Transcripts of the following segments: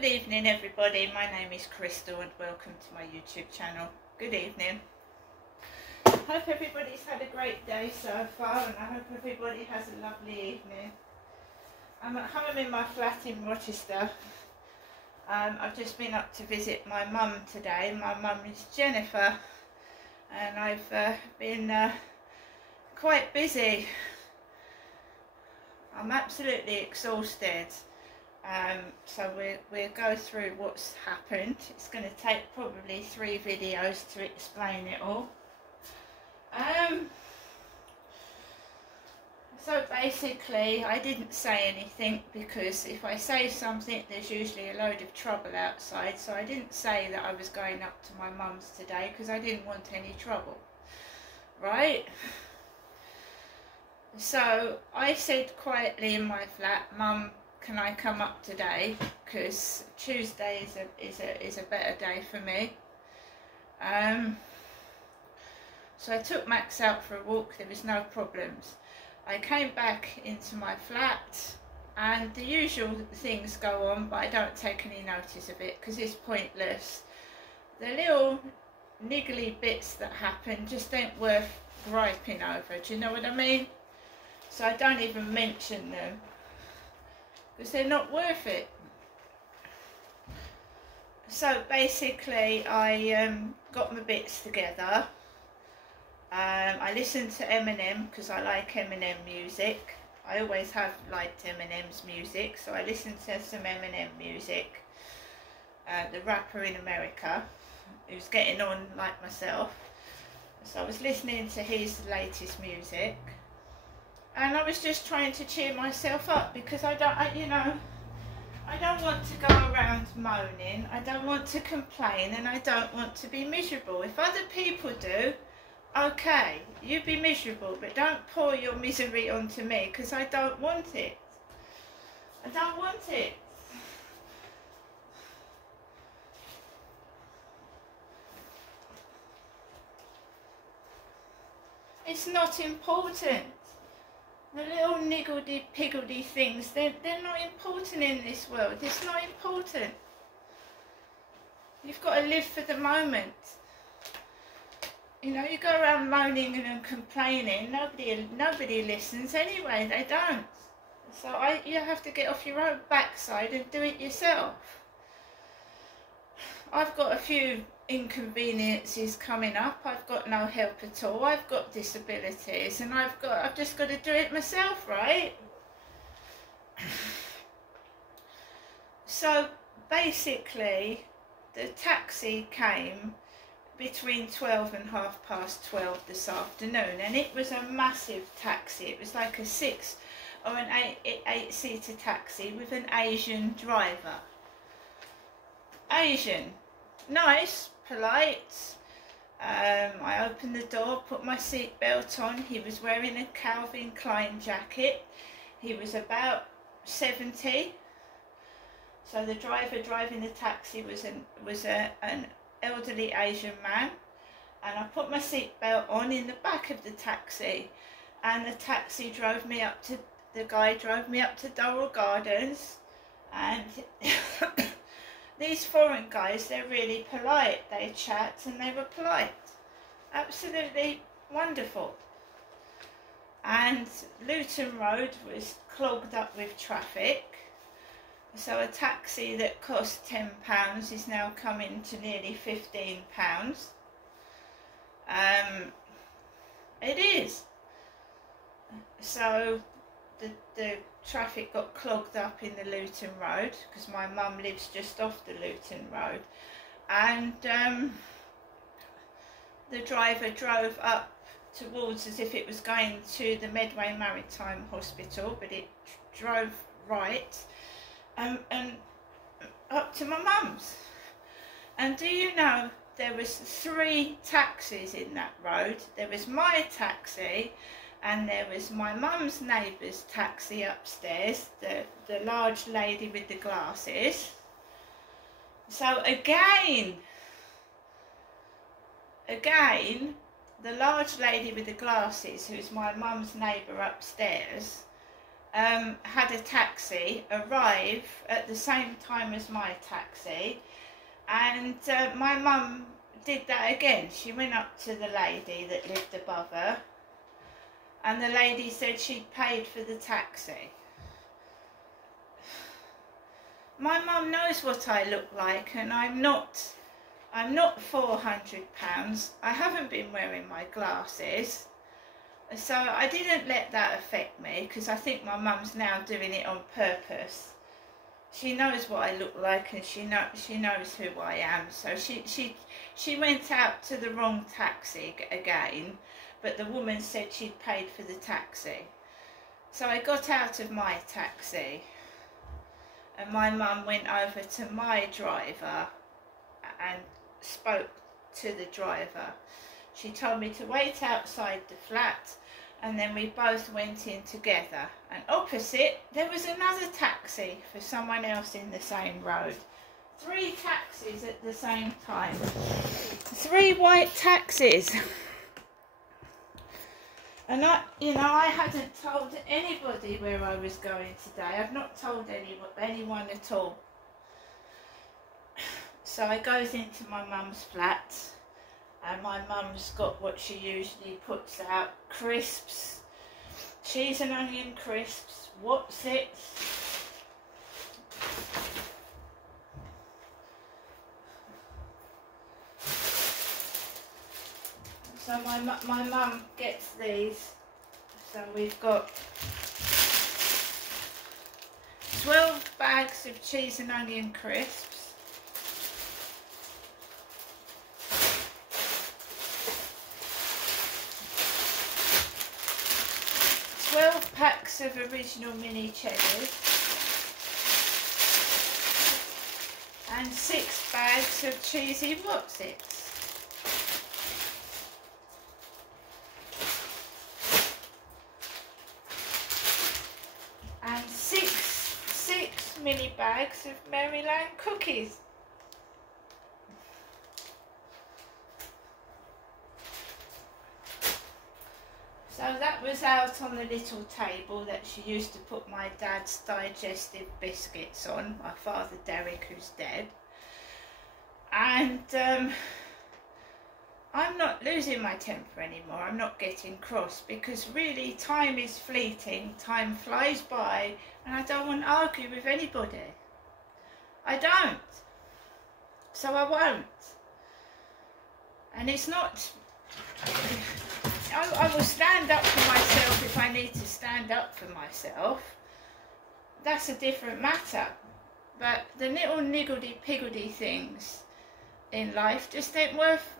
Good evening everybody, my name is Crystal and welcome to my YouTube channel. Good evening. Hope everybody's had a great day so far and I hope everybody has a lovely evening. I'm at home in my flat in Rochester. I've just been up to visit my mum today. My mum is Jennifer and I've been quite busy. I'm absolutely exhausted. So we'll go through what's happened. It's going to take probably 3 videos to explain it all. So basically I didn't say anything because if I say something there's usually a load of trouble outside, so I didn't say that I was going up to my mum's today because I didn't want any trouble, right? So I said quietly in my flat, "Mum, can I come up today? Because Tuesday is a better day for me." So I took Max out for a walk. There was no problems. I came back into my flat and the usual things go on, but I don't take any notice of it because it's pointless. The little niggly bits that happen just ain't worth griping over, do you know what I mean? So I don't even mention them because they're not worth it. So basically I got my bits together. I listened to Eminem because I like Eminem music. I always have liked Eminem's music, so I listened to some Eminem music. The rapper in America who's getting on like myself. So I was listening to his latest music. And I was just trying to cheer myself up because I don't want to go around moaning, I don't want to complain, and I don't want to be miserable. If other people do, okay, you be miserable, but don't pour your misery onto me because I don't want it. I don't want it. It's not important. The little niggledy-piggledy things, they're not important in this world. It's not important. You've got to live for the moment. You know, you go around moaning and complaining, nobody listens anyway, they don't. So you have to get off your own backside and do it yourself. I've got a few inconveniences coming up. I've got no help at all. I've got disabilities and I've just got to do it myself, right? So basically the taxi came between 12 and 12:30 this afternoon, and it was a massive taxi. It was like a 6 or an 8-seater taxi with an Asian driver. Asian, nice, polite. I opened the door, put my seatbelt on. He was wearing a Calvin Klein jacket. He was about 70. So the driver driving the taxi was an elderly Asian man, and I put my seatbelt on in the back of the taxi, and the taxi drove me up to Doral Gardens, and these foreign guys, they're really polite. They chat and they were polite. Absolutely wonderful. And Luton Road was clogged up with traffic. So a taxi that cost £10 is now coming to nearly £15. It is. So the traffic got clogged up in the Luton Road because my mum lives just off the Luton Road, and the driver drove up towards as if it was going to the Medway Maritime Hospital, but it drove right and up to my mum's. And do you know, there was 3 taxis in that road. There was my taxi, and there was my mum's neighbour's taxi upstairs, the large lady with the glasses. So again, the large lady with the glasses, who's my mum's neighbour upstairs, had a taxi arrive at the same time as my taxi, and my mum did that again. She went up to the lady that lived above her, and the lady said she'd paid for the taxi. My mum knows what I look like, and I'm not £400. I haven't been wearing my glasses. So I didn't let that affect me, because I think my mum's now doing it on purpose. She knows what I look like, and she knows who I am. So she went out to the wrong taxi again, but the woman said she'd paid for the taxi. So I got out of my taxi, and my mum went over to my driver and spoke to the driver. She told me to wait outside the flat, and then we both went in together. And opposite, there was another taxi for someone else in the same road. 3 taxis at the same time. 3 white taxis. And I hadn't told anybody where I was going today. I've not told anyone at all. So I goes into my mum's flat, and my mum's got what she usually puts out: crisps, cheese and onion crisps, what's it? So my mum gets these. So we've got 12 bags of cheese and onion crisps. 12 packs of original mini cheddars, and 6 bags of cheesy Wotsits. And six mini bags of Maryland cookies. So that was out on the little table that she used to put my dad's digestive biscuits on, my father Derek, who's dead. And I'm not losing my temper anymore. I'm not getting cross, because really time is fleeting, time flies by, and I don't want to argue with anybody. I don't. So I won't. And it's not... I will stand up for myself if I need to stand up for myself. That's a different matter. But the little niggledy-piggledy things in life just ain't worth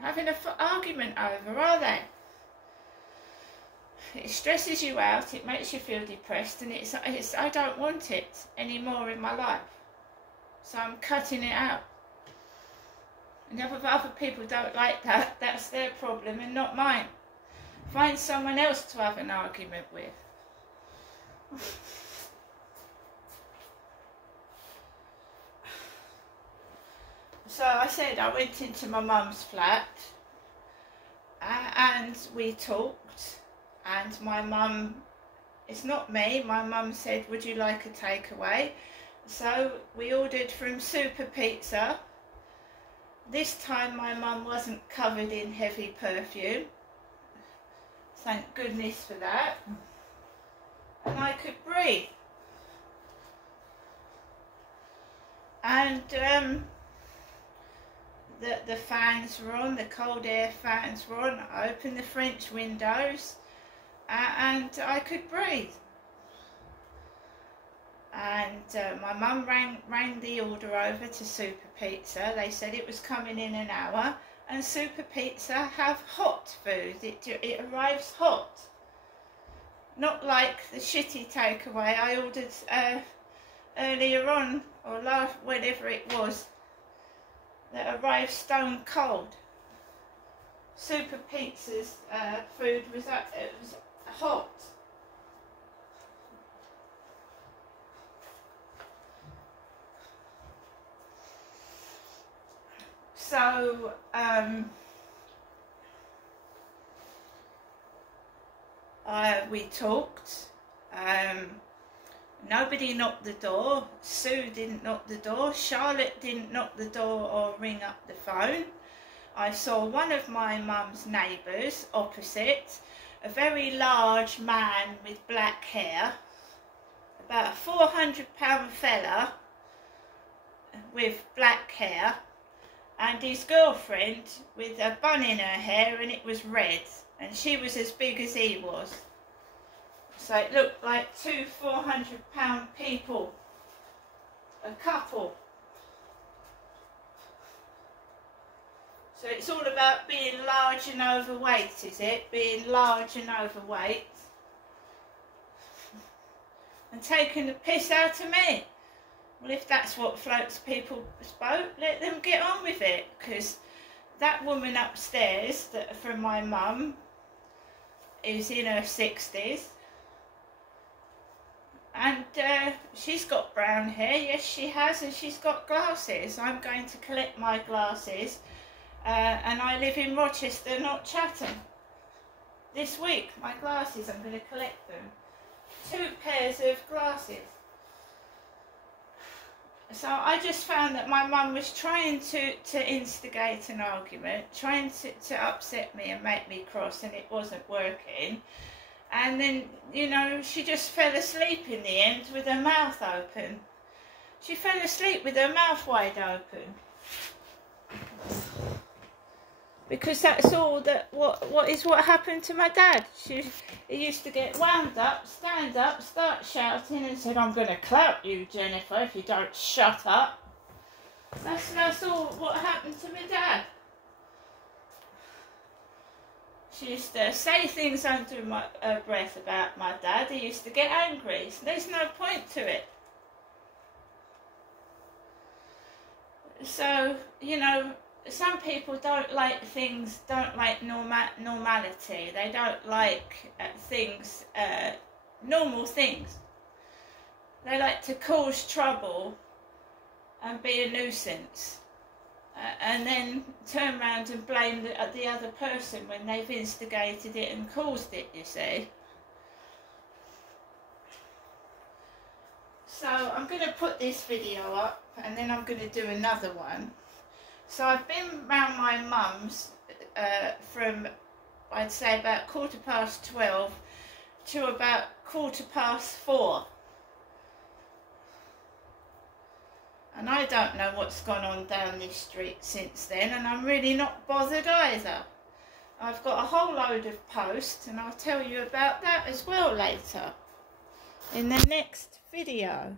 having an argument over, are they? It stresses you out, it makes you feel depressed, and I don't want it anymore in my life. So I'm cutting it out. And if other people don't like that, that's their problem and not mine. Find someone else to have an argument with. So I said I went into my mum's flat, and we talked, and my mum, it's not me, my mum said, would you like a takeaway? So we ordered from Super Pizza. This time my mum wasn't covered in heavy perfume. Thank goodness for that. And I could breathe. And the fans were on, the cold air fans were on. I opened the French windows, and I could breathe. And my mum rang the order over to Super Pizza. They said it was coming in an hour, and Super Pizza have hot food. It arrives hot. Not like the shitty takeaway I ordered earlier on, or whenever it was, that arrived stone cold. Super Pizza's food was hot. So We talked. Nobody knocked the door. Sue didn't knock the door. Charlotte didn't knock the door or ring up the phone. I saw one of my mum's neighbours opposite, a very large man with black hair, about a 400-pound fella with black hair, and his girlfriend with a bun in her hair and it was red, and she was as big as he was. So it looked like two 400-pound people, a couple. So it's all about being large and overweight, is it? Being large and overweight. And taking the piss out of me. Well, if that's what floats people's boat, let them get on with it. Because that woman upstairs, from my mum, is in her 60s. And she's got brown hair, yes she has, and she's got glasses. I'm going to collect my glasses. And I live in Rochester, not Chatham. This week, my glasses, I'm going to collect them. 2 pairs of glasses. So I just found that my mum was trying to instigate an argument, trying to upset me and make me cross, and it wasn't working. And then, you know, she just fell asleep in the end with her mouth open. She fell asleep with her mouth wide open. Because that's all that what happened to my dad. He used to get wound up, stand up, start shouting and said, "I'm going to clout you, Jennifer, if you don't shut up." That's all what happened to my dad. She used to say things under her breath about my dad. He used to get angry. So there's no point to it. So, you know, some people don't like things, don't like normality. They don't like things, normal things. They like to cause trouble and be a nuisance. And then turn around and blame the other person when they've instigated it and caused it, you see. So I'm going to put this video up and then I'm going to do another one. So I've been round my mum's from, I'd say, about 12:15 to about 4:15. And I don't know what's gone on down this street since then, and I'm really not bothered either. I've got a whole load of posts, and I'll tell you about that as well later in the next video.